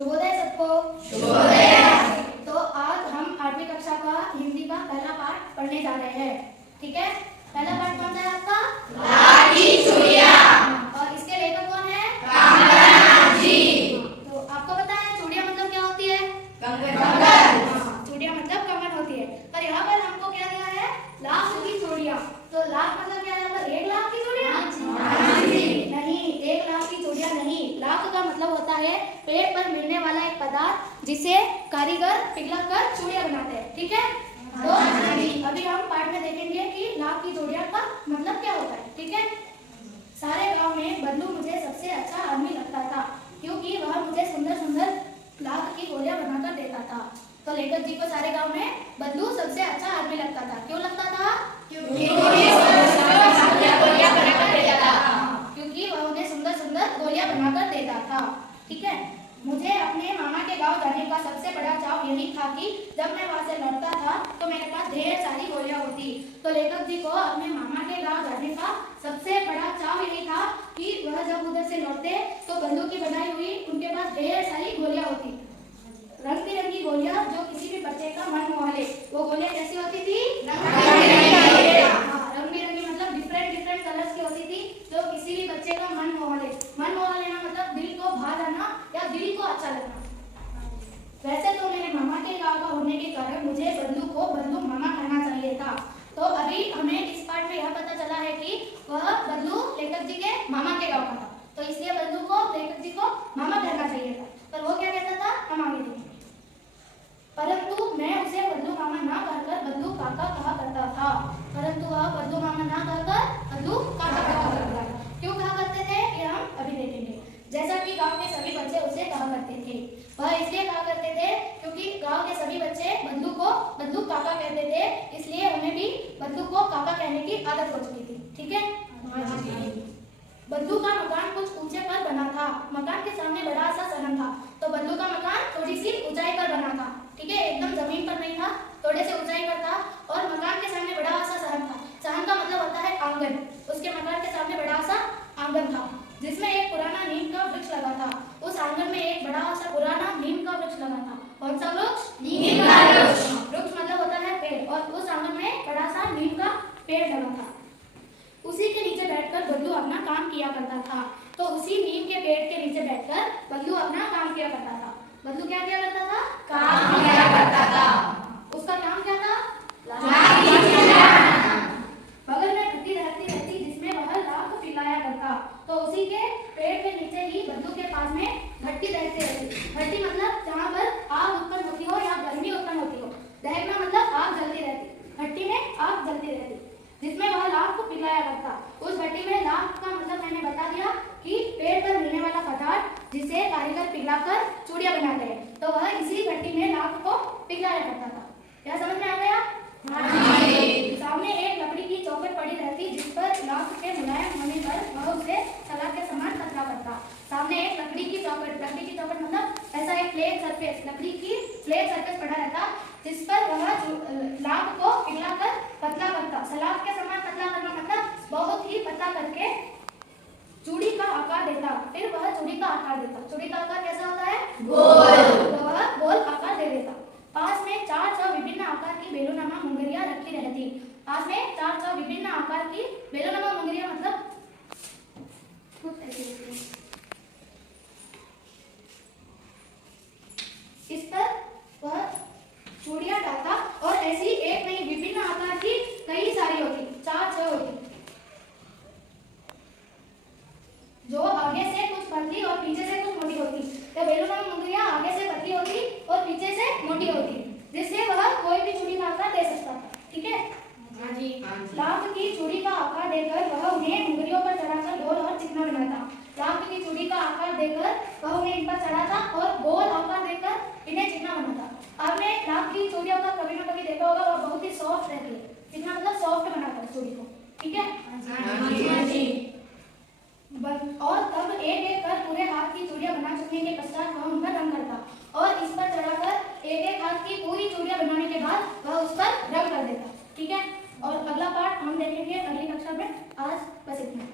शुभोदय सबको। शुभोदय। तो आज हम 8वीं कक्षा का हिंदी का पहला पाठ पढ़ने जा रहे हैं। ठीक है, पहला पाठ कौन सा है आपका? लाल की चूड़ियां। और इसके लेखक कौन है? कामराज जी। तो आपको पता है चूड़ियां मतलब क्या होती है? कंगन। चूड़ियां मतलब कंगन होती है। पर यहाँ पर हमको क्या दिया है? लाख की चूड़ियां। तो लाख मतलब क्या है? 1 लाख की चूड़ियां? नहीं, 1 लाख की चूड़ियां नहीं। लाख का मतलब होता है पेड़ पर मिलने वाला एक पदार्थ जिसे कारीगर पिघलाकर चूड़ियां बनाते हैं। ठीक है, तो अभी हम पाठ में देखेंगे कि लाख की चूड़ियां का मतलब क्या होता है। ठीक है, सारे गांव में बल्लू मुझे सबसे अच्छा आदमी लगता था क्योंकि वह मुझे सुंदर सुंदर लाख की गोलियां बनाकर देता था। तो लेखक जी को सारे गांव में बल्लू सबसे अच्छा आदमी लगता था। क्यों लगता था? क्योंकि वह उन्हें सुंदर सुंदर गोलियां बनाकर देता था। ठीक है, मुझे अपने मामा के गांव जाने का सबसे बड़ा चाव यही था कि जब मैं वहां से लौटता था तो मेरे पास ढेर सारी गोलियां होती। तो लेखक जी को अपने मामा के गांव जाने का सबसे बड़ा चाव यही था कि वह जब उधर से लौटते तो बंदूक की बनाई हुई उनके पास ढेर सारी गोलियां होती, रंग बिरंगी गोलियां जो किसी भी बच्चे का मन मोह ले। वो गोलियां कैसी होती थी? रंग बिरंगी मतलब डिफरेंट कलर्स की होती थी जो किसी भी बच्चे का मन मोह ले। मन मोह लेना मतलब दिल को भा जाना या दिल को अच्छा लगना। वैसे तो मेरे मामा के गांव का होने के कारण मुझे बल्लू को बल्लू मामा कहना चाहिए था। तो अभी हमें इस पाठ में यह पता चला है कि वह बल्लू लेखक जी के मामा के गांव का था, तो इसलिए बल्लू को लेखक जी को मामा कहना चाहिए था। पर वो क्या कहता था हम आगे देखेंगे। परंतु मैं उसे बल्लू मामा ना कहकर बल्लू काका कहा करता था। परंतु वह बल्लू मामा ना कहकर बल्लू काका कहा करता था। क्यों कहा करते थे ये हम अभी देखेंगे। जैसा कि गांव के सभी बच्चे उसे कहा करते थे, वह इसलिए कहा करते थे क्योंकि गांव के सभी बच्चे बल्लू को बल्लू काका कहते थे, इसलिए उन्हें भी बल्लू को काका कहने की आदत हो चुकी थी। ठीक है, बल्लू का मकान कुछ ऊंचे पर बना था। मकान के सामने बड़ा सा सनम था, तो बल्लू का मकान थोड़ी सी ऊंचाई पर बना था। ठीक है, एकदम जमीन पर नहीं था, थोड़े से ऊंचाई पर था। और मकान के सामने बड़ा सा सहन था। सहन का मतलब होता है आंगन। उसके मकान के सामने बड़ा सा आंगन था जिसमें एक पुराना नीम का वृक्ष लगा था। उस आंगन में एक बड़ा सा पुराना नीम का वृक्ष लगा था। कौन सा वृक्ष? नीम का वृक्ष। वृक्ष मतलब होता है पेड़, और उस आंगन में बड़ा सा नीम का पेड़ लगा था। उसी के नीचे बैठकर बल्लू अपना काम किया करता था। तो उसी नीम के पेड़ के नीचे बैठकर बल्लू अपना काम किया करता था। बल्लू क्या किया करता था? काम किया करता था। उसका काम क्या था? बगल में भट्टी रहती जिसमें वह लाख पिलाया करता। तो उसी के पेड़ के नीचे ही बल्लू के पास में भट्टी रहती। भट्टी मतलब जहाँ पर आग उत्पन्न होती हो या गर्मी उत्पन्न होती हो। दहकना मतलब आग जलती रहती, भट्टी में आग जलती रहती जिसमें वह लाख को पिलाया करता। उस भट्टी में लाख का मतलब मैंने बता दिया कि पेड़ पर मिलने वाला पदार्थ जिसे कारीगर पिघलाकर चूड़ियां बनाते हैं। तो वह इसी भट्टी में लाख को पिघलाया करता था। क्या समझ में आ गया? सामने एक लकड़ी की चौखट पड़ी रहती जिस पर लाख के मुलायम होने पर वह उसे सलाख के समान पतला करता। सामने एक लकड़ी की चौखट मतलब ऐसा एक फ्लैट सरफेस, लकड़ी की फ्लैट सरफेस पड़ा रहता जिस पर वह लाख को पिघलाकर पतला करता। सलाख के समान पतला करना मतलब बहुत ही पतला करके चूड़ी का आकार देता। फिर वह चूड़ी का आकार देता। चूड़ी का आकार कैसा होता है? गोल। तो वह गोल आकार दे देता। पास में 4 विभिन्न आकार की बेलूनुमा मुंगरियां रखी रहती। पास में 4 विभिन्न आकार की बेलूनुमा मुंगरियां मतलब इस पर वह चूड़ियां डालता और ऐसी एक नहीं विभिन्न आकार की कई सारी होती, 4 होती, जो आगे से कुछ पतली और पीछे से कुछ मोटी होती। तो बेलूनुमा मुंगरियां आगे से पतली होती और पीछे से मोटी होती, जिससे वह कोई भी चूड़ी का आकार दे सकता था। ठीक है, लाख की चूड़ी का आकार देकर वह उन्हें मुंगरियों पर चढ़ाकर गोल और चिकना बनाता। लाख की चूड़ी का आकार देकर वह उन्हें इन पर चढ़ाता और गोल आकार देकर इन्हें चिकना बनाता। आपने लाख की चूड़ियों का कभी ना कभी देखा होगा, वह बहुत ही सॉफ्ट रहती है। चिकना मतलब सॉफ्ट बनाता चूड़ी को। ठीक है, और तब एक एक कर पूरे हाथ की चूड़ियां बना चुकने के पश्चात वह उन पर रंग करता और इस पर चढ़ाकर एक एक हाथ की पूरी चूड़ियां बनाने के बाद वह उस पर रंग कर देता। ठीक है, और अगला पाठ हम देखेंगे अगली कक्षा में। आज बस इतना।